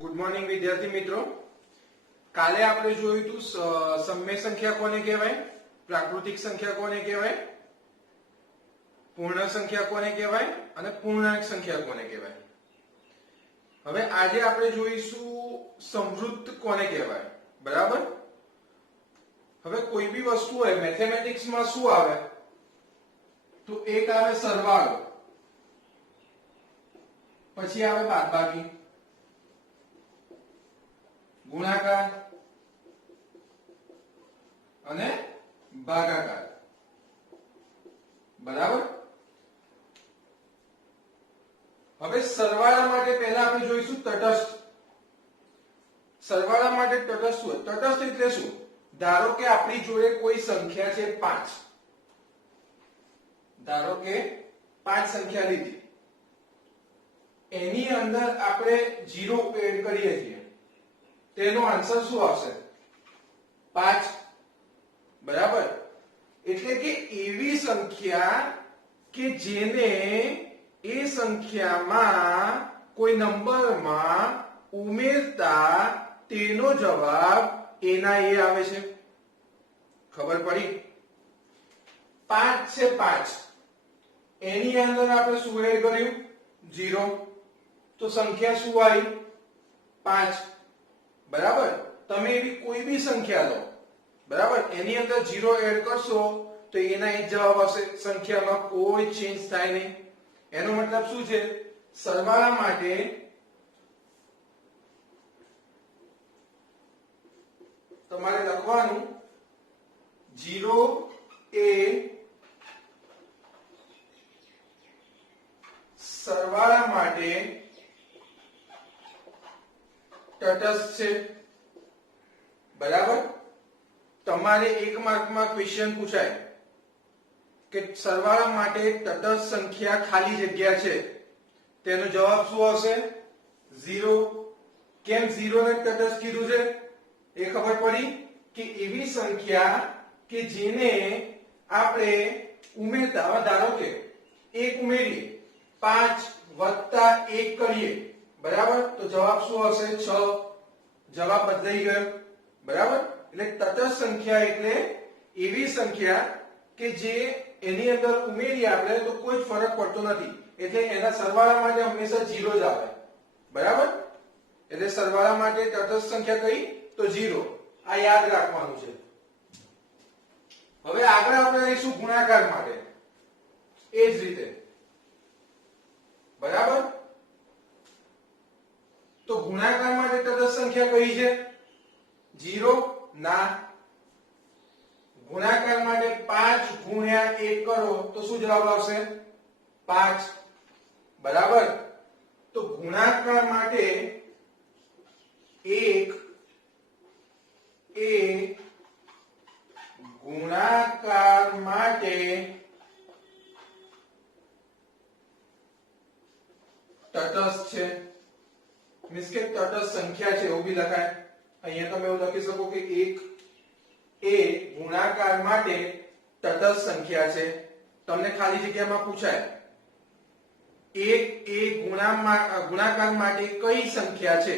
Good morning વિદ્યાર્થી મિત્રો. કાલે આપણે જોયું હતું સમય સંખ્યા કોને કહેવાય, પ્રાકૃતિક સંખ્યા કોને કહેવાય, પૂર્ણ સંખ્યા કોને કહેવાય અને પૂર્ણાંક સંખ્યા કોને કહેવાય. હવે આજે આપણે જોઈશું સમૃદ્ધ કોને કહેવાય. બરાબર. હવે કોઈ બી વસ્તુ હોય મેથેમેટિક્સમાં શું આવે તો એક આવે સરવાળો, પછી આવે બાદબાકી, ગુણાકાર અને ભાગાકાર. બરાબર. હવે સરવાળા માટે પહેલા આપણે જોઈશું તટસ્થ. સરવાળા માટે તટસ્થ શું? તટસ્થ એટલે શું? ધારો કે આપણી જોડે કોઈ સંખ્યા છે 5. ધારો કે 5 સંખ્યા લીધી, એની અંદર આપણે 0 એડ કરીએ છીએ, તેનો આન્સર શું આવશે? 5. બરાબર. એટલે કે એવી સંખ્યા કે જેને એ સંખ્યામાં કોઈ નંબરમાં ઉમેરતા તેનો જવાબ એના એ આવે છે. ખબર પડી? 5 છે 5, એની અંદર આપણે શું એડ કર્યું? 0. તો સંખ્યા શું આવી? 5. બરાબર. તમે એવી કોઈ બી સંખ્યા લો, બરાબર, એની અંદર 0 એડ કરશો તો એના એ જવાબ આવશે. સંખ્યામાં કોઈ ચેન્જ થાય નહીં. એનો મતલબ શું છે? સરવાળા માટે તમારે લખવાનું 0 એ સરવાળા માટે તટસ્થ છે. બરાબર. તમારે 1 માર્કમાં ક્વેશ્ચન પૂછાય કે સરવાળા માટે તટસ્થ સંખ્યા ખાલી જગ્યા છે, તેનો જવાબ શું આવશે? 0. કેમ 0 ને તટસ્થ કીધું છે? એ ખબર પડી કે એવી સંખ્યા કે જેને આપણે ઉમેરતા, ધારો કે 1 ઉમેરીએ, 5 વત્તા 1 કરીએ, બરાબર, તો જવાબ શું આવશે? 6. જવાબ બદલાઈ ગયો. બરાબર. એટલે તટસ્થ સંખ્યા એટલે એવી સંખ્યા કે જે એની અંદર ઉમેરીએ આપણે તો કોઈ જ ફરક પડતો નથી, એટલે એના સરવાળા માટે હંમેશા 0 જ આવે. બરાબર. એટલે સરવાળા માટે તટસ્થ સંખ્યા કઈ? તો 0. આ યાદ રાખવાનું છે. હવે આગળ આપણે આવીશું ગુણાકાર માટે. એ જ રીતે. બરાબર. તો ગુણાકાર માટે તટસ્થ સંખ્યા કઈ છે? 0 ના. ગુણાકાર માટે 5 ગુણ્યા 1 કરો તો શું જવાબ આવશે? 5. બરાબર. તો ગુણાકાર માટે 1 એ ગુણાકાર માટે તટસ્થ છે. મીન્સ કે તટસ્થ સંખ્યા છે એવું બી લખાય. અહીંયા તમે એવું લખી શકો કે 1 એ ગુણાકાર માટે તટસ્થ સંખ્યા છે. તમને ખાલી જગ્યામાં પૂછાય 1 એ ગુણાકાર માટે કઈ સંખ્યા છે,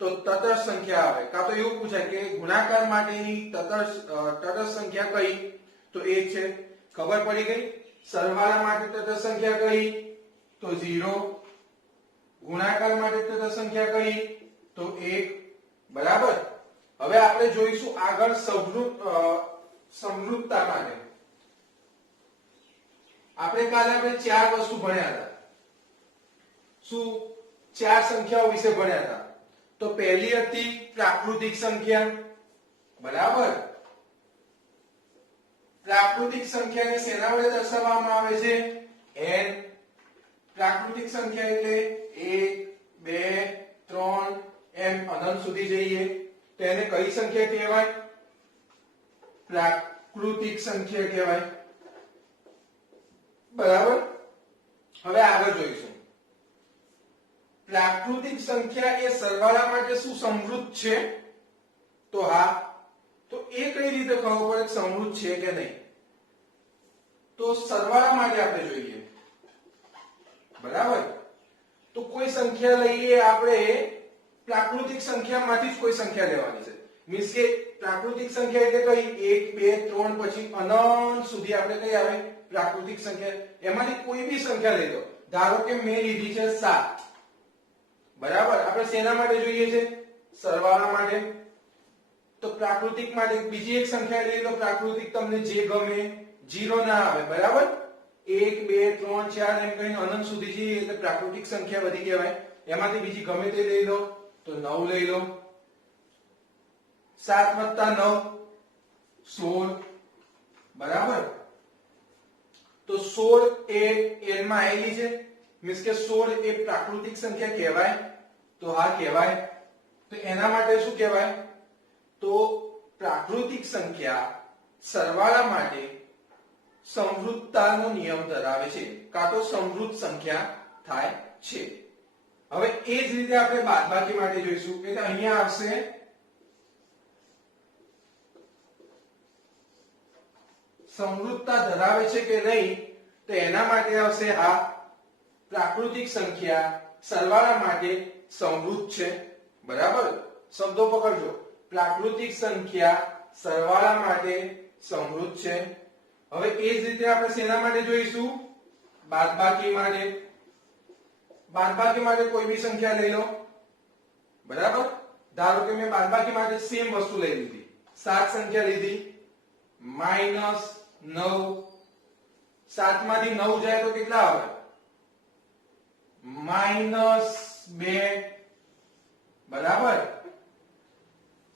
તો તટસ્થ સંખ્યા આવે. કાં તો એવું પૂછાય કે ગુણાકાર માટેની તટસ્થ સંખ્યા કઈ, તો 1 છે. ખબર પડી ગઈ. સરવાળા માટે તટસ્થ સંખ્યા કઈ? તો 0. ગુણાકાર માટે તટસ્થ સંખ્યા કઈ? તો 1. બરાબર. હવે આપણે જોઈશું આગળ સમૃદ્ધતા માટે. આપણે કાલે 4 વસ્તુ ભણ્યા હતા. શું? 4 સંખ્યાઓ વિશે ભણ્યા હતા. તો પહેલી હતી પ્રાકૃતિક સંખ્યા. બરાબર. પ્રાકૃતિક સંખ્યાને શેના વડે દર્શાવવામાં આવે છે? n. પ્રાકૃતિક સંખ્યા એટલે 1 2 3 એમ અનંત સુધી જઈએ તો એને કઈ સંખ્યા કહેવાય? પ્રાકૃતિક સંખ્યા કહેવાય. બરાબર. હવે આગળ જોઈશું. પ્રાકૃતિક સંખ્યા એ સરવાળા માટે શું સમૃદ્ધ છે? તો હા. તો એ કઈ રીતે ખબર પડે સમૃદ્ધ છે કે નહીં? તો સરવાળા માટે આપણે જોઈએ. બરાબર. તો કોઈ સંખ્યા લઈએ આપણે પ્રાકૃતિક સંખ્યામાંથી જ કોઈ સંખ્યા લેવાની છે. મીન્સ કે પ્રાકૃતિક સંખ્યા એટલે કઈ 1 2 3 પછી અનંત સુધી આપણે કઈ આવે પ્રાકૃતિક સંખ્યા. એમાંથી કોઈ બી સંખ્યા લઈ લો. ધારો કે મેં લીધી છે 7. બરાબર. આપણે શેના માટે જોઈએ છે? સરવાળા માટે. તો પ્રાકૃતિક માટે બીજી એક સંખ્યા લઈ લો. પ્રાકૃતિક તમને જે ગમે. 0 ના આવે. બરાબર. 1 2 3 4 એમ કહીને અનંત સુધી જઈએ એટલે પ્રાકૃતિક સંખ્યા બધી કહેવાય. એમાંથી બીજી ગમે તે લઈ લો. તો 9 લઈ લો. 7 + 9 16. બરાબર. તો 16 એ n માં આવેલી છે. મીન્સ કે 16 એ પ્રાકૃતિક સંખ્યા કહેવાય. તો હા કહેવાય. તો એના માટે શું કહેવાય? તો પ્રાકૃતિક સંખ્યા સરવાળા માટે સમવૃદ્ધતાનો નિયમ ધરાવે છે, કાં તો સમવૃદ્ધ સંખ્યા થાય છે. હવે એ જ રીતે આપણે બાદબાકી માટે જોઈશું. એટલે અહીંયા આવશે સમવૃદ્ધતા ધરાવે છે કે નહીં, તો એના માટે આવશે હા. પ્રાકૃતિક સંખ્યા સરવાળા માટે સમવૃદ્ધ છે. બરાબર. શબ્દો પકડજો. પ્રાકૃતિક સંખ્યા સરવાળા માટે સમવૃદ્ધ છે. હવે એ જ રીતે આપણે શેના માટે જોઈશું? બાદબાકી માટે. બાદબાકી માટે કોઈ બી સંખ્યા લઈ લો. બરાબર. ધારો કે મેં બાદબાકી માટે સેમ વસ્તુ લઈ લીધી. 7 સંખ્યા લીધી. -9. 7 માંથી 9 જાય તો કેટલા આવે? -2. બરાબર.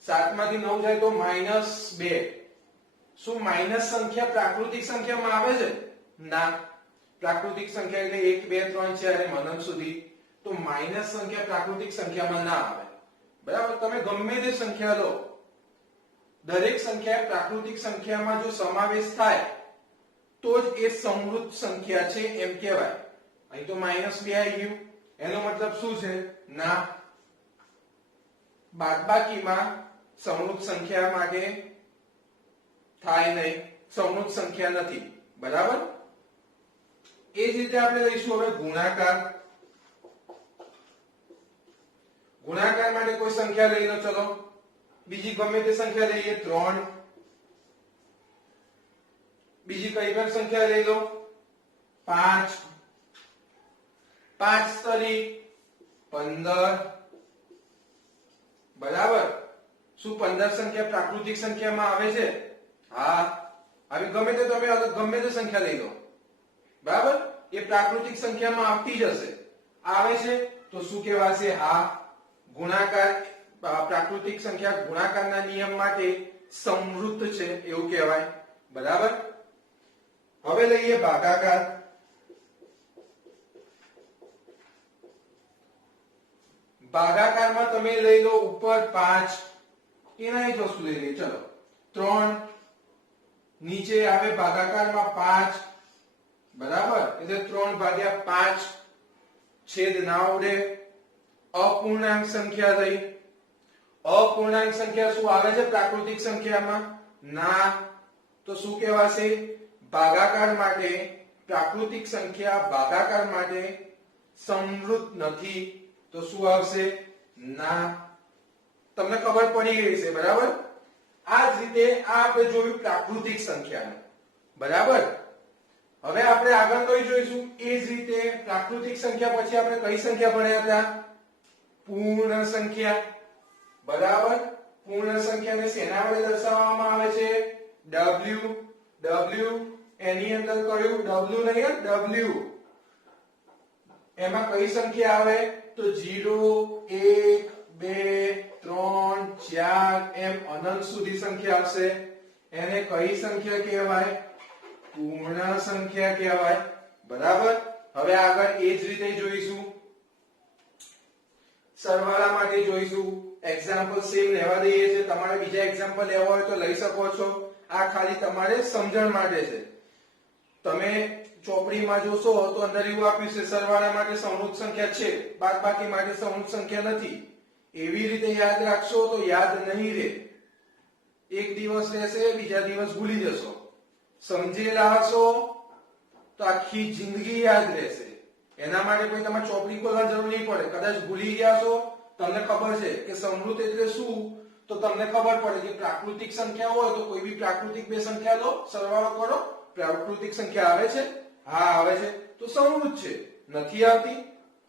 7 માંથી 9 જાય તો -2. શું માઇનસ સંખ્યા પ્રાકૃતિક સંખ્યામાં આવે છે? ના. પ્રાકૃતિક સંખ્યા એટલે 1 2 3 4 એમ અનંત સુધી. તો માઇનસ સંખ્યા પ્રાકૃતિક સંખ્યામાં ના આવે. બરાબર. તમે ગમે તે સંખ્યા લો, દરેક સંખ્યા પ્રાકૃતિક સંખ્યામાં જો સમાવેશ થાય તો જ એ સમવૃદ્ધ સંખ્યા છે એમ કહેવાય. અહીં તો -2 આવી ગયું. એનો મતલબ શું છે? ના. બાદબાકીમાં સમવૃદ્ધ સંખ્યા માટે થાય નહીં. સમવૃદ્ધ સંખ્યા નથી. બરાબર. એ જ રીતે આપણે લઈશું હવે ગુણાકાર. ગુણાકાર માટે કોઈ સંખ્યા લઈ લો. ચલો બીજી ગમે તે સંખ્યા લઈએ. 3. બીજી કઈ પણ સંખ્યા લઈ લો. 5. 5 તરી 15. બરાબર. શું 15 સંખ્યા પ્રાકૃતિક સંખ્યામાં આવે છે? હા. હવે ગમે તે તમે ગમે તે સંખ્યા લઈ લો. બરાબર. એ પ્રાકૃતિક સંખ્યામાં આવતી જ હશે. આવે છે તો શું કહેવાશે? હા. ગુણાકાર પ્રાકૃતિક સંખ્યા ગુણાકારના નિયમ માટે સમવૃદ્ધ છે એવું કહેવાય. બરાબર. હવે લઈએ ભાગાકાર. ભાગાકારમાં તમે લઈ લો ઉપર 5. એના જ વસ્તુ લઈ લઈએ. ચલો 3. નીચે આવે ભાગાકારમાં 5. બરાબર. એટલે 3/5. છેદ ના ઉડે. અપૂર્ણાંક સંખ્યા થઈ. અપૂર્ણાંક સંખ્યા શું આવે છે પ્રાકૃતિક સંખ્યામાં? ના. તો શું કહેવાશે? ભાગાકાર માટે પ્રાકૃતિક સંખ્યા ભાગાકાર માટે સમવૃદ્ધ નથી. તો શું આવશે? ના. તમને ખબર પડી ગઈ છે. બરાબર. આ જ રીતે આ આપણે જોયું પ્રાકૃતિક સંખ્યાનું. બરાબર. હવે આપણે આગળ કઈ જોઈશું? એ જ રીતે પ્રાકૃતિક સંખ્યા પછી આપણે કઈ સંખ્યા ભણ્યા હતા? પૂર્ણ સંખ્યા. બરાબર. પૂર્ણ સંખ્યાને શેના વડે દર્શાવવામાં આવે છે? w. એની અંદર કયું? w નહીં, w. એમાં કઈ સંખ્યા આવે? તો 0 1 2 3 4 એમ અનંત સુધી સંખ્યા આવશે. એને કઈ સંખ્યા કહેવાય? પૂર્ણ સંખ્યા કહેવાય. બરાબર. હવે આગળ એ જ રીતે જોઈશું. સરવાળા માટે જોઈશું. એક્ઝામ્પલ સેમ લેવા દઈએ છે. તમારે બીજા એક્ઝામ્પલ લેવા હોય તો લઈ શકો છો. આ ખાલી તમારે સમજણ માટે છે. તમે ચોપડીમાં જોશો તો અંદર એવું આપ્યું છે સરવાળા માટે સમવૃદ્ધ સંખ્યા છે, બાદબાકી માટે સમવૃદ્ધ સંખ્યા નથી. એવી રીતે યાદ રાખશો તો યાદ નહીં રહે. એક દિવસ રહેશે, બીજા દિવસ ભૂલી જશો. સમજેલા હશો તો આખી જિંદગી યાદ રહેશે. એના માટે કોઈ તમારે ચોપડી ખોલવાની જરૂર નહીં પડે. કદાચ ભૂલી ગયા છો તમને ખબર છે કે સમૃદ્ધ એટલે શું, તો તમને ખબર પડે કે પ્રાકૃતિક સંખ્યા હોય તો કોઈ બી પ્રાકૃતિક બે સંખ્યા લો, સરવાળો કરો, પ્રાકૃતિક સંખ્યા આવે છે, હા આવે છે, તો સમૃદ્ધ છે. નથી આવતી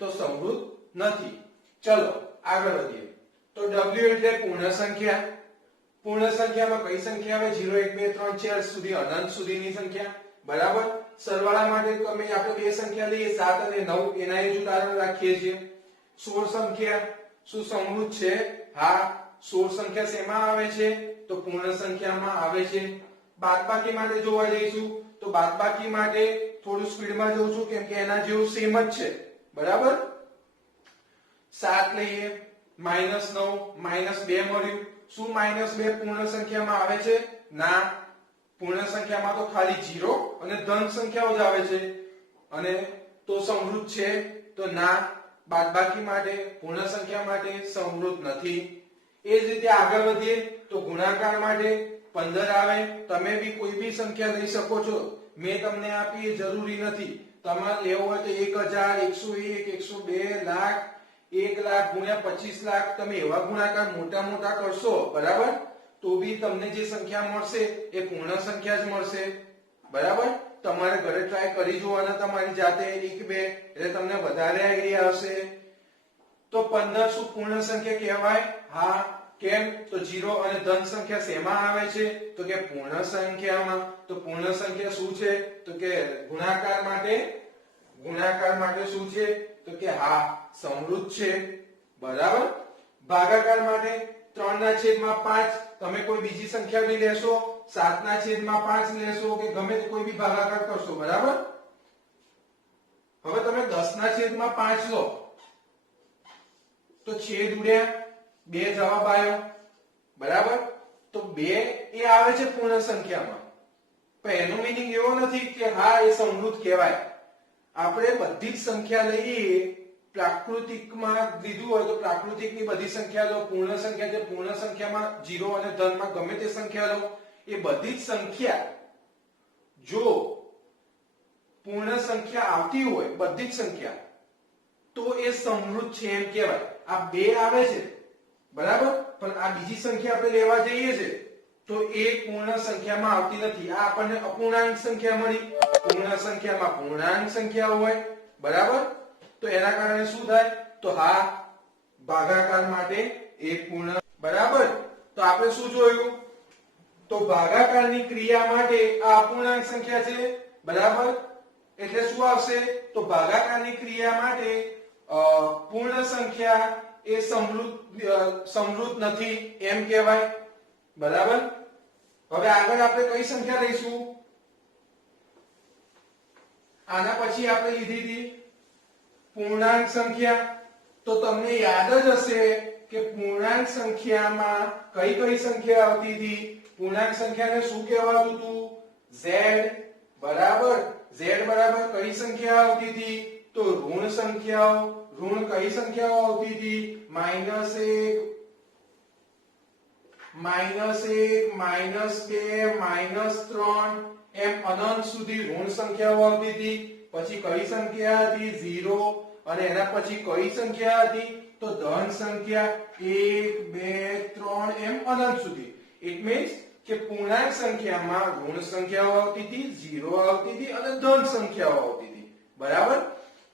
તો સમૃદ્ધ નથી. ચલો આગળ વધીએ. તો w એટલે પૂર્ણ સંખ્યા. પૂર્ણ સંખ્યામાં કઈ સંખ્યા આવે? 0 1 2 3 4 સુધી અનંત સુધીની સંખ્યા. બરાબર. સરવાળા માટે તમે આપણે બે સંખ્યા લઈએ 7 અને 9, એના જ ઉદાહરણ રાખીએ છીએ. 16 સંખ્યા શું સમૃદ્ધ છે? હા. 16 સંખ્યા શેમાં આવે છે? તો પૂર્ણ સંખ્યામાં આવે છે. બાદબાકી માટે જોવા જઈશું તો બાદબાકી માટે થોડું સ્પીડમાં જઉં છું કેમ કે એના જેવું સેમ જ છે. બરાબર. 7 લઈએ, -9 -2 મળ્યું. શું -2 પૂર્ણ સંખ્યામાં આવે છે? ના. પૂર્ણ સંખ્યામાં તો ખાલી 0 અને ધન સંખ્યાઓ જ આવે છે. અને તો સમૃદ્ધ છે? તો ના. બાદબાકી માટે, પૂર્ણ સંખ્યા માટે સમૃદ્ધ નથી. એ જ રીતે આગળ વધીએ તો ગુણાકાર માટે 15 આવે. તમે બી કોઈ બી સંખ્યા લઈ શકો છો. મેં તમને આપી એ જરૂરી નથી. તમારે લેવું હોય તો 1000, 101, 102, લાખ, 1 લાખ ગુણ્યા 25 લાખ, તમે એવા ગુણાકાર મોટા મોટા કરશો, બરાબર, તો બી તમને જે સંખ્યા મળશે એ પૂર્ણ સંખ્યા જ મળશે. બરાબર. તમારે ઘરે ટ્રાય કરી જોવાના તમારી જાતે 1 2, એટલે તમને વધારે આઈડિયા હશે. તો 15 શું પૂર્ણ સંખ્યા કહેવાય? હા. કેમ? તો 0 અને ધન સંખ્યા શેમાં આવે છે? તો કે પૂર્ણ સંખ્યામાં. તો પૂર્ણ સંખ્યા શું છે? તો કે ગુણાકાર માટે શું છે? તો કે હા સમૃદ્ધ છે. બરાબર. ભાગાકાર માટે 3/5. તમે કોઈ બીજી સંખ્યા બી લેશો, 7/5 લેશો કે ગમે તે કોઈ બી ભાગાકાર કરશો. બરાબર. હવે તમે 10/5 લો તો છેદ ઉડ્યા, 2 જવાબ આવ્યો. બરાબર. તો 2 એ આવે છે પૂર્ણ સંખ્યામાં, પણ એનો મીનિંગ એવો નથી કે હા એ સમૃદ્ધ કહેવાય. આપણે બધી જ સંખ્યા લઈએ, પ્રાકૃતિકમાં લીધું હોય તો પ્રાકૃતિકની બધી સંખ્યા લો, પૂર્ણ સંખ્યા છે પૂર્ણ સંખ્યામાં 0 અને ધનમાં ગમે તે સંખ્યા લો, એ બધી જ સંખ્યા જો પૂર્ણ સંખ્યા આવતી હોય, બધી જ સંખ્યા, તો એ સમૃદ્ધ છે એમ કહેવાય. આ 2 આવે છે, બરાબર, પણ આ બીજી સંખ્યા આપણે લેવા જઈએ છે તો એ પૂર્ણ સંખ્યામાં આવતી નથી. આ આપણને અપૂર્ણાંક સંખ્યા મળી. પૂર્ણ સંખ્યામાં પૂર્ણાંક સંખ્યા હોય, બરાબર, તો એના કારણે શું થાય? તો હા ભાગાકાર માટે એ પૂર્ણ. બરાબર. તો આપણે શું જોયું? તો ભાગાકારની ક્રિયા માટે આ અપૂર્ણાંક સંખ્યા છે. બરાબર. એટલે શું આવશે? તો ભાગાકારની ક્રિયા માટે પૂર્ણ સંખ્યા એ સમૃદ્ધ નથી એમ કહેવાય. બરાબર. હવે આગળ આપણે કઈ સંખ્યા લઈશું? આના પછી આપણે લીધી હતી પૂર્ણાંક સંખ્યા. તો તમને યાદ જ હશે કે પૂર્ણાંક સંખ્યામાં કઈ કઈ સંખ્યા આવતી હતી? પૂર્ણાંક સંખ્યાને શું કહેવાતું હતું? z. બરાબર. z બરાબર કઈ સંખ્યા આવતી હતી? તો ઋણ સંખ્યાઓ. ઋણ કઈ સંખ્યાઓ આવતી હતી? -1, -2, -3 એમ અનંત સુધી ઋણ સંખ્યાઓ આવતી હતી. પછી કઈ સંખ્યા હતી? 0. અને એના પછી કઈ સંખ્યા હતી? તો ધન સંખ્યા 1 2 3 એમ અનંત સુધી. ઇટ મીન્સ કે પૂર્ણાંક સંખ્યામાં ઋણ સંખ્યાઓ આવતી હતી, 0 આવતી હતી અને ધન સંખ્યાઓ આવતી હતી. બરાબર.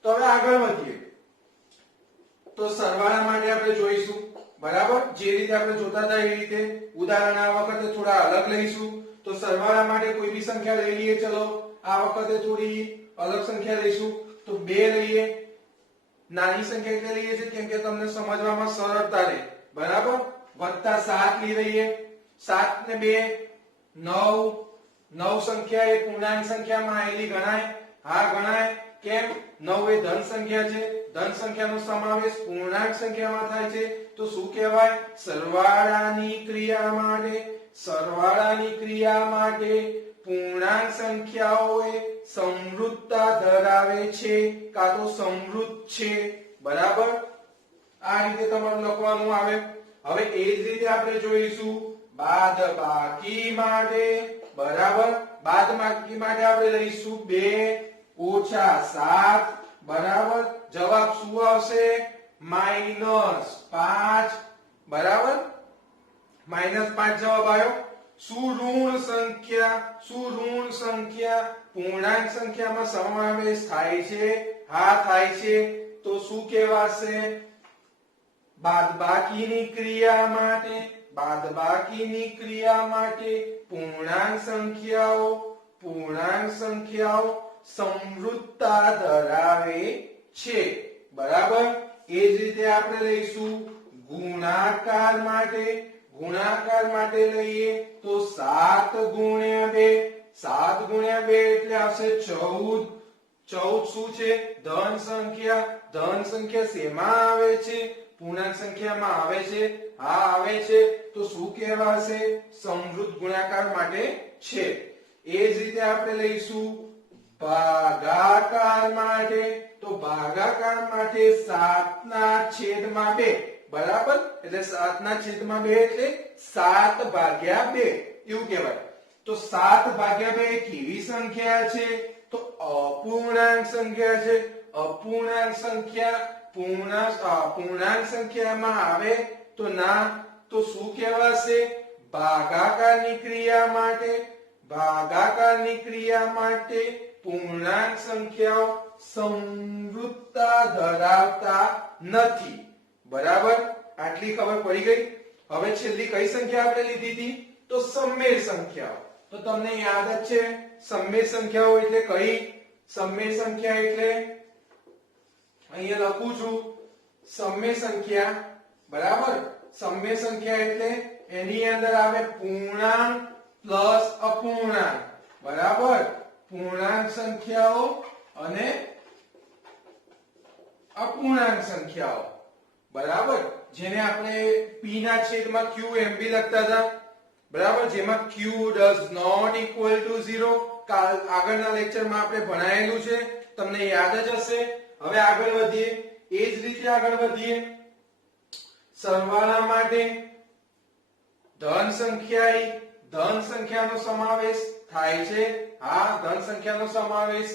તો હવે આગળ વધીએ. તો સરવાળા માટે આપણે જોઈશું. બરાબર. જે રીતે આપણે જોતા હતા એ રીતે ઉદાહરણ આ વખતે થોડા અલગ લઈશું. તો સરવાળા માટે કોઈ બી સંખ્યા લઈ લઈએ. ચલો આ વખતે થોડી અલગ સંખ્યા લઈશું. તો 2 લઈએ. નાની સંખ્યા એટલે લઈએ છે કેમ કે તમને સમજવામાં સરળતા રહે. બરાબર. વત્તા 7 લઈ લઈએ. 7 ને 2 9. 9 સંખ્યા એ પૂર્ણાંક સંખ્યામાં આવેલી ગણાય? હા ગણાય. કેમ? 9 એ ધન સંખ્યા છે. ધન સંખ્યાનો સમાવેશ પૂર્ણાંક સંખ્યામાં થાય છે. તો શું કહેવાય? સરવાળાની ક્રિયા માટે પૂર્ણાંક સંખ્યાઓ એ સમૃદ્ધતા ધરાવે છે કાં તો સમૃદ્ધ છે. બરાબર. આ રીતે તમારે લખવાનું આવે. હવે એ જ રીતે આપણે જોઈશું બાદબાકી માટે. બરાબર. બાદબાકી માટે આપણે લઈશું 2 - 7. બરાબર. જવાબ શું આવશે? -5 બરાબર, -5 જવાબ આવ્યો. સુઋણ સંખ્યા પૂર્ણાંક સંખ્યામાં સમાવેશ થાય છે? હા થાય છે. તો શું કહેવાશે? બાદબાકીની ક્રિયા માટે પૂર્ણાંક સંખ્યાઓ સમૃદ્ધતા ધરાવે છે. બરાબર. એ જ રીતે આપણે લઈશું ગુણાકાર માટે લઈએ તો 7 ગુણ્યા 2 એટલે આવશે 14. 14 શું છે? ધન સંખ્યા શેમાં આવે છે? પૂર્ણાંક સંખ્યામાં આવે છે? હા આવે છે. તો શું કહેવાશે? સમૃદ્ધ ગુણાકાર માટે છે. એ જ રીતે આપણે લઈશું ભાગાકાર માટે. તો ભાગાકાર માટે 7/2 બરાબર, એટલે 7/2 એટલે 7/2 એવું કહેવાય. તો 7/2 એ કેવી સંખ્યા છે? તો અપૂર્ણાંક સંખ્યા છે. અપૂર્ણાંક સંખ્યામાં આવે તો ના, તો શું કહેવાશે? ભાગાકારની ક્રિયા માટે પૂર્ણાંક સંખ્યાઓ સમૃદ્ધતા ધરાવતા નથી. બરાબર, આટલી ખબર પડી ગઈ. હવે છેલ્લી કઈ સંખ્યા આપણે લીધી હતી? તો સમમેય સંખ્યાઓ. તો તમને યાદ જ છે સમમેય સંખ્યાઓ એટલે કઈ? સમમેય સંખ્યા એટલે અહીંયા લખું છું સમમેય સંખ્યા. બરાબર, સમમેય સંખ્યા એટલે એની અંદર આવે પૂર્ણાંક પ્લસ અપૂર્ણાંક. બરાબર, પૂર્ણાંક સંખ્યાઓ અને અપૂર્ણાંક સંખ્યાઓ. બરાબર, જેને આપણે p ના છેદમાં q એમ બી લખતા હતા. બરાબર, જેમાં q does not equal to 0 આગળના લેક્ચરમાં આપણે ભણાયેલું છે, તમને યાદ જ હશે. હવે આગળ વધીએ. એ જ રીતે આગળ વધીએ. સરવાળા માટે ધન સંખ્યાનો સમાવેશ થાય છે. હા, ધન સંખ્યાનો સમાવેશ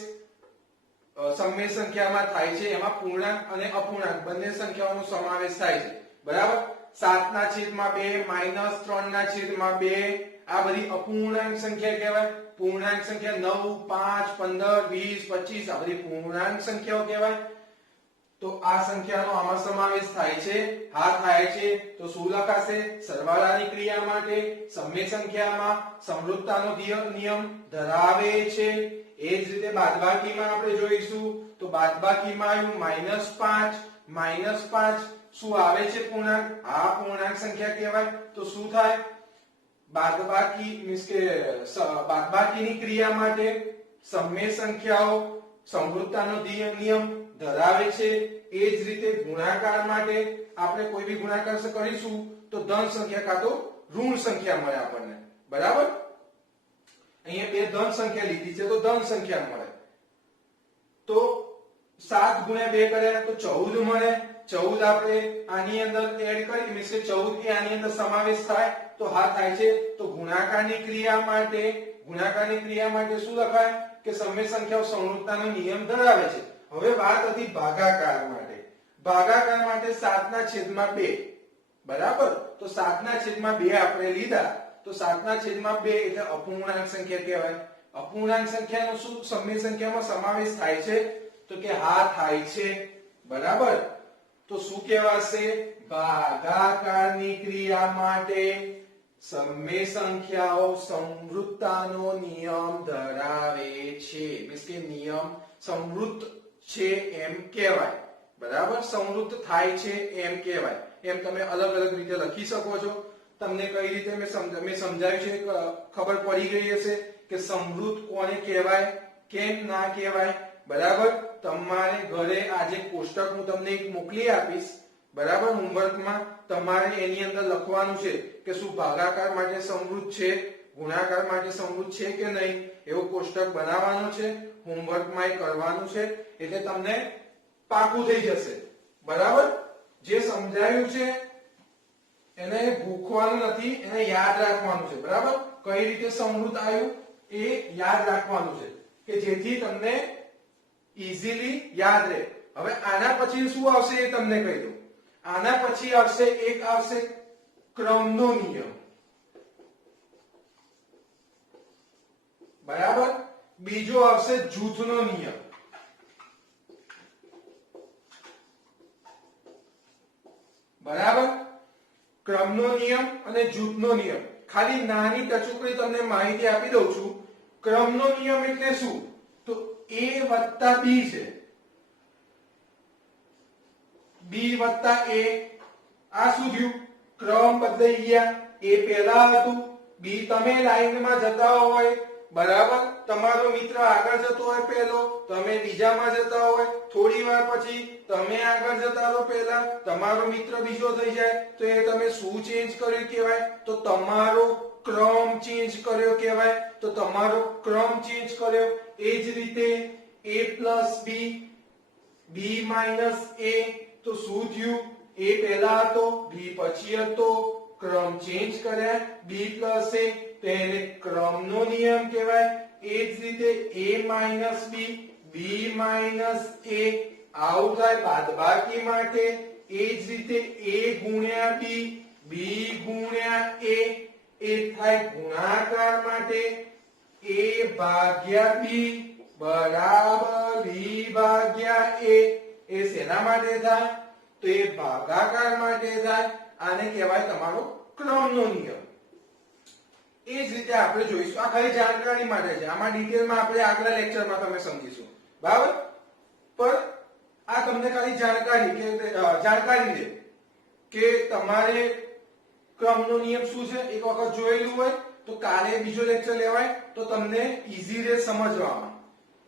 સમમેય સંખ્યામાં થાય છે. એમાં પૂર્ણાંક અને અપૂર્ણાંક બંને સંખ્યાઓનો સમાવેશ થાય છે. બરાબર, 7/2 -3/2 આ બધી અપૂર્ણાંક સંખ્યા કહેવાય. પૂર્ણાંક સંખ્યા 9, 5, 15, 20, 25 આ બધી પૂર્ણાંક સંખ્યાઓ કહેવાય. તો આ સંખ્યાનો આમાં સમાવેશ થાય છે? હા થાય છે. તો શું લખાશે? સરવાળાની ક્રિયા માટે સમમેય સંખ્યામાં સમૃદ્ધતાનો નિયમ ધરાવે છે. એ જ રીતે બાદબાકીમાં આપણે જોઈશું. તો બાદબાકીમાં આવ્યું -5 શું આવે છે? પૂર્ણાંક. આ પૂર્ણાંક સંખ્યા કહેવાય. તો શું થાય? બાદબાકી મીન્સ કે બાદબાકીની ક્રિયા માટે સમમેય સંખ્યાઓ સમૃદ્ધતાનો નિયમ ધરાવે છે. એ જ રીતે ગુણાકાર માટે આપણે કોઈ બી ગુણાકાર કરીશું તો ધન સંખ્યા કાં તો ઋણ સંખ્યા મળે આપણને. બરાબર, અહીંયા બે ધન સંખ્યા લીધી છે તો ધન સંખ્યા મળે. તો 7 ગુણ્યા 2 કર્યા તો 14 મળે. 14 આપણે આની અંદર એડ કરી મીન્સ કે 14 એ આની અંદર સમાવેશ થાય તો હા થાય છે. તો ગુણાકારની ક્રિયા માટે શું લખાય? કે સમમેય સંખ્યાઓ સમૃદ્ધતાનો નિયમ ધરાવે છે. હવે વાત હતી ભાગાકાર માટે. ભાગાકાર માટે 7/2. બરાબર, તો 7/2 આપણે લીધા તો 7/2 એટલે અપૂર્ણાંક સંખ્યા કહેવાય. અપૂર્ણાંક સંખ્યાનો શું સમમેય સંખ્યામાં સમાવેશ થાય છે? તો કે હા થાય છે. બરાબર, તો શું કહેવાશે? ભાગાકારની ક્રિયા માટે સમમેય સંખ્યાઓ સમૃદ્ધતાનો નિયમ ધરાવે છે. મીન્સ કે નિયમ સમૃદ્ધ છે એમ કહેવાય. બરાબર, સમૃદ્ધ થાય છે એમ કહેવાય. એમ તમે અલગ અલગ રીતે લખી શકો છો. તમને કઈ રીતે મેં સમજાવ્યું છે ખબર પડી ગઈ હશે કે સમૃદ્ધ કોને કહેવાય, કેમ ના કહેવાય. બરાબર, તમારે ઘરે આજે કોષ્ટક હું તમને એક મોકલી આપીશ. બરાબર, હોમવર્કમાં તમારે એની અંદર લખવાનું છે કે શું ભાગાકાર માટે સમૃદ્ધ છે, ગુણાકાર માટે સમૃદ્ધ છે કે નહીં. એવો કોષ્ટક બનાવવાનો છે, હોમવર્કમાં એ કરવાનું છે. એટલે તમને પાકું થઈ જશે. બરાબર, જે સમજાયું છે એને ભૂખવાનું નથી, એને યાદ રાખવાનું છે. બરાબર, કઈ રીતે સમૃદ્ધ આવ્યું એ યાદ રાખવાનું છે કે જેથી તમને ઈઝીલી યાદ રહે. હવે આના પછી શું આવશે એ તમને કહી દઉં. આના પછી આવશે એક આવશે ક્રમનો નિયમ, બરાબર. બીજો આવશે જૂથનો નિયમ, બરાબર. ક્રમનો નિયમ અને જૂથનો નિયમ. ખાલી નાની ટચુકડી તમને માહિતી આપી દઉં છું. ક્રમનો નિયમ એટલે શું? તો a વત્તા b છે, b વત્તા a. આ શું થયું? ક્રમ બદલાઈ ગયા. a પહેલા હતું, b તમે લાઈનમાં જતા હોય, બરાબર. તમારો મિત્ર આગળ જતો હોય પહેલો, તમે બીજામાં જતા હોય, થોડી વાર પછી તમે આગળ જતા રહો પહેલા, તમારો મિત્ર બીજો થઈ જાય, તો એ તમે શું ચેન્જ કર્યું કહેવાય? તો તમારો ક્રમ ચેન્જ કર્યો કહેવાય. તો તમારો ક્રમ ચેન્જ કર્યો. એ જ રીતે a + b, b - a, તો શું થયું? a પહેલા હતો, b પછી હતો, ક્રમ ચેન્જ કર્યા, b + a, તો એને ક્રમનો નિયમ કહેવાય. એ જ રીતે a - b, b - a, આવું થાય બાદબાકી માટે. એ જ રીતે a × b, b × a, એ થાય ગુણાકાર માટે. a / b બરાબર b / a, એ શેના માટે થાય? તો એ ભાગાકાર માટે થાય. આને કહેવાય તમારો ક્રમનો નિયમ. એ જ રીતે આપણે જોઈશું. આ ખાલી જાણકારી માટે છે, આમાં ડિટેલમાં આપણે આગલા લેક્ચરમાં તમે સમજીશું, બરાબર. પણ આ તમને ખાલી જાણકારી દે કે તમારે ક્રમનો નિયમ શું છે એક વખત જોયેલું હોય તો કાલે બીજો લેક્ચર લેવાય તો તમને ઈઝી રહે સમજવામાં.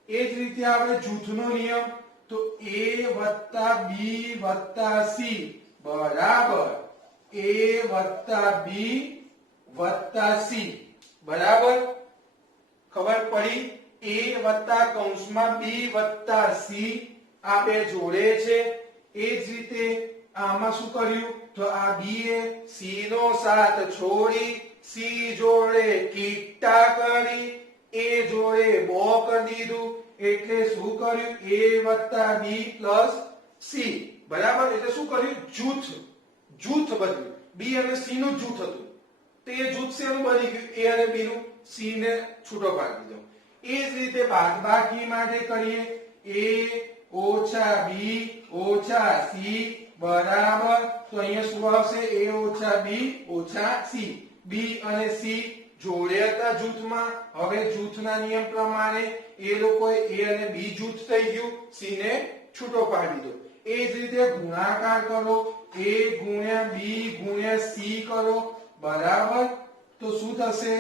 એ જ રીતે આપણે જૂથનો નિયમ, તો a + b + c બરાબર a + b + c, બરાબર. ખબર પડી? a કૌંસમાં b + c, આ બે જોડે છે. એ જ રીતે આમાં શું કર્યું? તો આ b એ c નો સાથ છોડી c જોડે કીટા કરી, a જોડે બો કરી દીધું, એટલે શું કર્યું? a + b + c, બરાબર. એટલે શું કર્યું? જૂથ બન્યું. b અને c નું જૂથ હતું, તો એ જૂથ શેનું બની ગયું? a અને b નું. c ને છૂટો પાડી દીધો. એ જ રીતે બાદબાકી માટે કરીએ. a - b - c બરાબર, તો અહીંયા શું આવશે? a - b - c. b અને c જોડે હતા જૂથમાં, હવે જૂથના નિયમ પ્રમાણે એ લોકોએ a અને b જૂથ થઈ ગયું, c ને છૂટો પાડી દીધો. એ જ રીતે ગુણાકાર કરો, a × b × c કરો, બરાબર. તો શું થશે?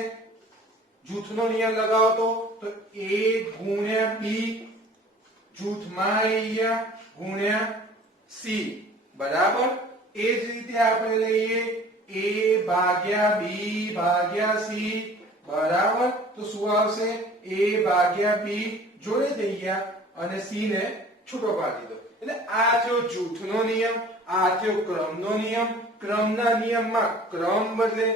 જૂથનો નિયમ લગાવો તો a × b જૂથમાં આવી ગયા × c, બરાબર. એ જ રીતે આપણે લઈએ a / b / c, બરાબર. તો શું આવશે? a / b જોડે થઈ ગયા અને c ને છૂટો પાડી દીધો. એટલે આ થયો જૂથનો નિયમ, આ થયો ક્રમનો નિયમ. ક્રમના નિયમમાં ક્રમ બદલે,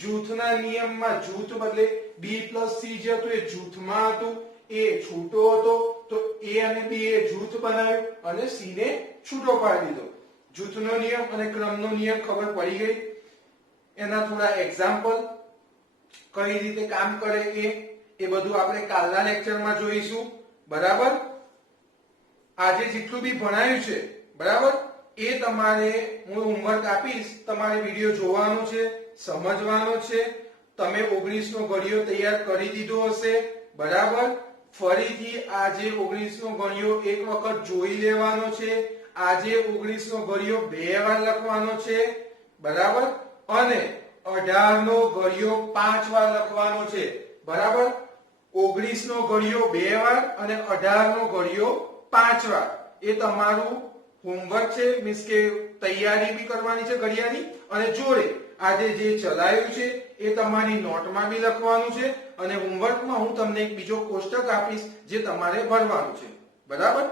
જૂથના નિયમમાં જૂથ બદલે. b + c જે હતું એ જૂથમાં હતું, એ છૂટો હતો, તો a અને b એ જૂથ બનાવ્યું અને c ને છૂટો પાડી દીધો. જૂથનો નિયમ અને ક્રમનો નિયમ ખબર પડી ગઈ. એના થોડા એક્ઝામ્પલ કઈ રીતે કામ કરે એ બધું આપણે કાલના લેક્ચરમાં જોઈશું, બરાબર. આજે જેટલું બી ભણાયું છે, બરાબર, એ તમારે હું હોમવર્ક આપીશ, તમારે વિડિયો જોવાનો છે, સમજવાનો છે. તમે 19 નો ઘડિયો તૈયાર કરી દીધો હશે, બરાબર. ફરીથી આજે 19 નો ઘડિયો એક વખત જોઈ લેવાનો છે. આજે 19 નો ઘડિયો 2 વાર લખવાનો છે, બરાબર. અને 18 નો ઘડિયો 5 વાર લખવાનો છે, બરાબર. 19 નો ઘડિયો 2 વાર અને 18 નો ઘડિયો 5 વાર. એ તમારું હોમવર્ક છે, મીન્સ કે તૈયારી બી કરવાની છે ઘડિયાની, અને જોડે આજે જે ચલાવ્યું છે એ તમારી નોટમાં બી લખવાનું છે, અને હોમવર્કમાં હું તમને એક બીજો કોષ્ટક આપીશ જે તમારે ભરવાનું છે, બરાબર.